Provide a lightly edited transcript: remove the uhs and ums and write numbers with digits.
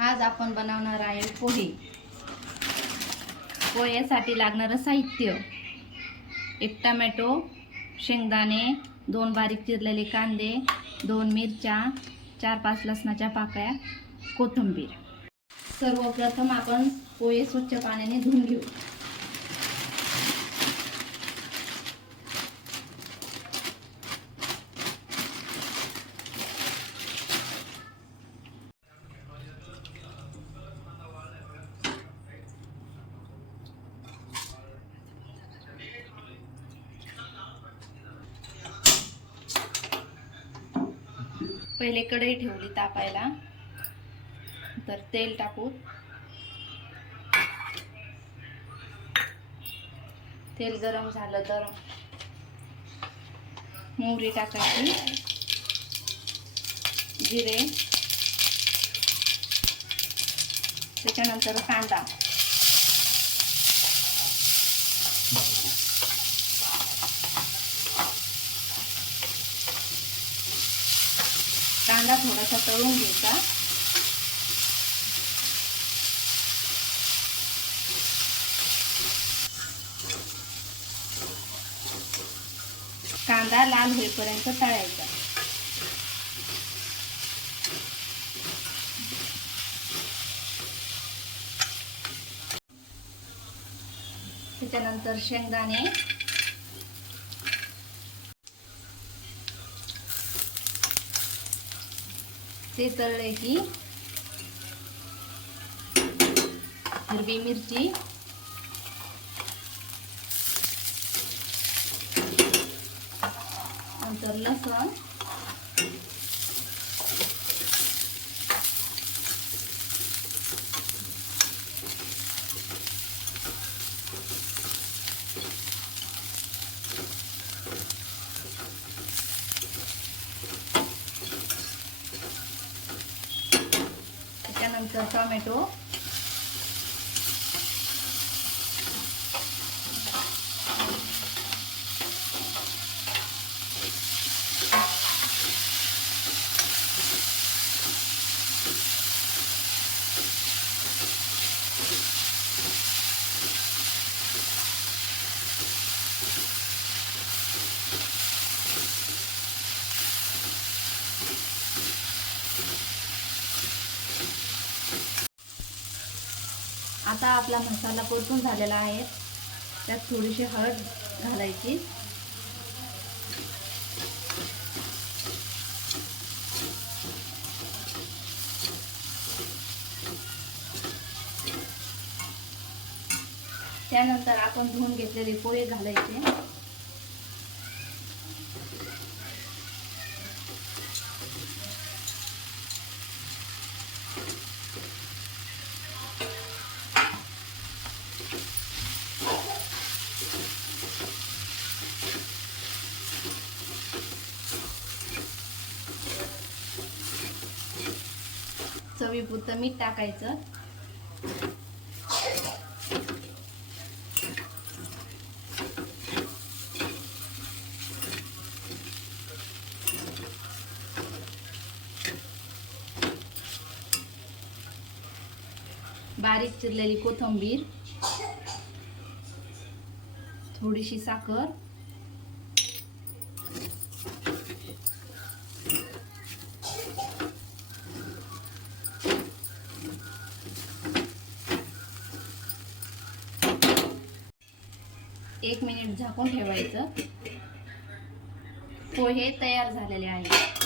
आज आपण बनवणार आहे पोहे। पोह्यासाठी लागणारं साहित्य: 1 टोमॅटो, शेंगदाणे, 2 बारीक चिरलेले कांदे, 2 मिरच्या, 4-5 लसणाच्या पाकळ्या, कोथिंबीर। सर्वप्रथम आपण पोहे स्वच्छ पाण्याने धुवून घेऊ। पहिले कढई ठेवली तापायला, तर तेल टाकू। तेल गरम झालं तर मोहरी टाकायची, जिरे, त्याच्यानंतर कांदा, कांदा थोडासा तळून घ्यायचा। कांदा लाल होईपर्यंत तळायचा। त्याच्यानंतर शेंगदाणे, ते तळले की हिरवी मिरची, नंतर लसूण, त्याच्यानंतर टोमॅटो, आता आपला मसाला परतून झालेला आहे। त्यात थोडीशी हळद घालायची, त्यानंतर आपण धुवून घेतलेले पोहे घालायचे, चवीपुरतं मीठ टाकायचं, बारीक चिरलेली कोथिंबीर, थोडीशी साखर, एक मिनिट झाकून ठेवायचं। पोहे तयार झालेले आहेत।